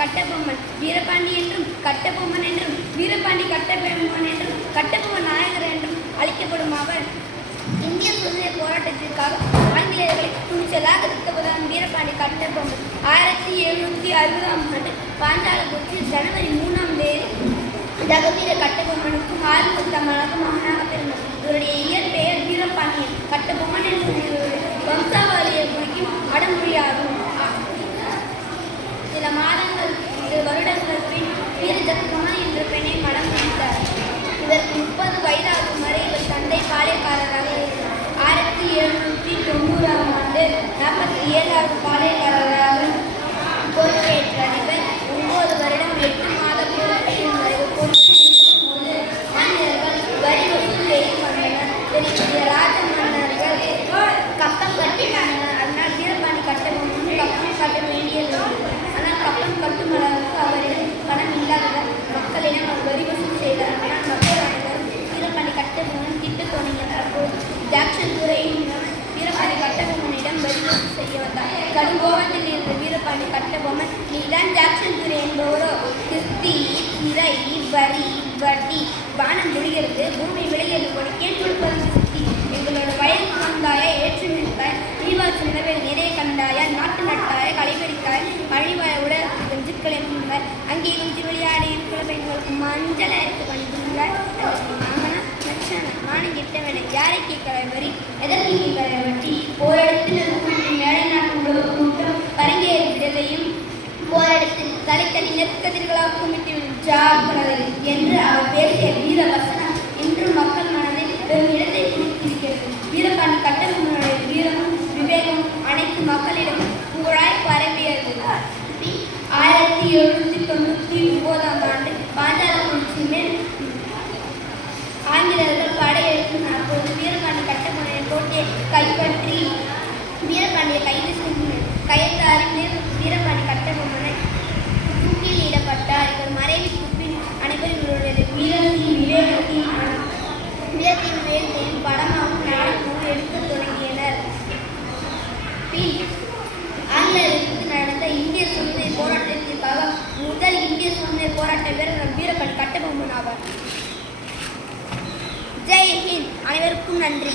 கட்டபொம்மன் வீரபாண்டி என்றும் கட்டபொம்மன் என்றும் வீரபாண்டி கட்டபொம்மன் என்றும் கட்டபொம்மன் நாயகர் என்றும் அழைக்கப்படும் அவர் இந்திய சுதந்திர போராட்டத்திற்காக ஆங்கிலேயர்களை துணிச்சலாக எதிர்த்தவர்தான் வீரபாண்டி கட்டபொம்மன். 1760ஆம் ஆண்டு பாஞ்சாலங்குறிச்சி ஜனவரி 3ஆம் தேதி தகவீர கட்டபொம்மனுக்கும் ஆறுமுகத்தம்மனுக்கு மகனாக பிறந்தார். இவருடைய இயற்பெயர் வீரபாண்டியன். கட்டபொம்மன் என்பது வம்சாவளியை குறிக்கும் அடமொழியாகும். சில வருடங்கள் பின் வீர ஜெகத்குமார் என்ற பெண்ணை மனம் முடித்தார். இதற்கு 30 வயதாகும் வரை இவர் தந்தை பாளையக்காரராக இருந்தார். 1790ஆம் ஆண்டு 47வது பாளையக்காரராக பொறுப்பேற்றார். இவர் 9 வருடம் 8 மாத பொறுப்பேற்று பொறுப்பேற்கும்போது ஆங்கிலேயர்கள் வரி வசூல் செய்து வந்தனர். இதற்கு ராஜ மன்னர்கள் கப்பம் கட்டினார்கள். அதனால் வீரபாண்டி கட்டபொம்மன் கப்பம் கட்ட வேண்டியது. ஆனால் கப்பம் கட்டும் அளவுக்கு அவரிடம் பணம் இல்லாததால் மக்களிடம் அவர் வரி வசூல் செய்தார். ஆனால் மக்கள் அனைவரும் வீரபாண்டி கட்டபொம்மன் திட்ட தொடங்கினார். அப்போது ஜாக்சன் துரையின் வீரபாண்டி கட்டபொம்மனிடம் வரி வசூல் செய்ய வந்தார். கடும் கோபத்தில் இருந்த வீரபாண்டி கட்டபொம்மன், நீதான் ஜாக்சன் துரை என்பவரோ? கிஸ்தி, சிறை, வரி, வட்டி, வானம் முடிகிறது, பூமி விளைகிறது, ஏன் கொடுப்பது கிஸ்தி? எங்களோட வயலுக்கு வந்தாயா, ஏற்று நிற்பாய், நீர்வாழ்ச்சி நிலவில் நிறைய கண்டாயா, நாட்டு நட்டாய, களைபெறித்தாய், மழைவாய உடல் கொஞ்சுக்களை முன்பாய், அங்கே கொஞ்சம் விளையாடி இருக்கிற பெண்களுக்கு மஞ்சள் அரைத்து பண்ணிருந்தார். மாமனா லட்சணம் மானம் கிட்டவனை யாரை கேட்கலை வரி, எதற்கு கேட்கலை வட்டி, ஓரிடத்தில் இருக்கும் மேலை நாட்டு கூட்டம் கரங்கேறி விடலையும் ஓரிடத்தில் தலைத்தனி நெற்கதிர்களாக குமித்து ஜாக்கிரதை என்று அவர் பேசிய வீர வசனம் இன்று மக்கள் மனதில் பெரும் இடத்தை பிடித்திருக்கிறது. வீரபாண்டி கட்டபொம்மனுடைய வீரமும் விவேகமும் அனைத்து மக்களிடம் புகழாய் பரவியது. 1799ஆம் ஆண்டு பாஞ்சாலங்குறிச்சி மேல் ஆங்கிலேயர்கள் படையெடுத்தனர். அப்போது வீரபாண்டி கட்டபொம்மனின் கோட்டையை கைப்பற்றி வீரபாண்டியை கைது செய்தனர். கையெழுத்தாரின் வீரபாண்டி கட்டபொம்மனை தூக்கில் இடப்பட்டார். இவர் மறைவுக்கு பின் அனைவரும் இவருடைய வீரத்தையும் விவேகத்தையும் படமாகவும் நாடகமும் எடுக்கத் தொடங்கினர். பின் ஆங்கிலேயருக்கு நடந்த இந்திய சுதந்திர போராட்டத்திற்காக முதல் இந்திய சுதந்திர போராட்ட வீரர் வீரபாண்டி கட்டபொம்மன் ஆவார். ஜெய் ஹிந்த். அனைவருக்கும் நன்றி.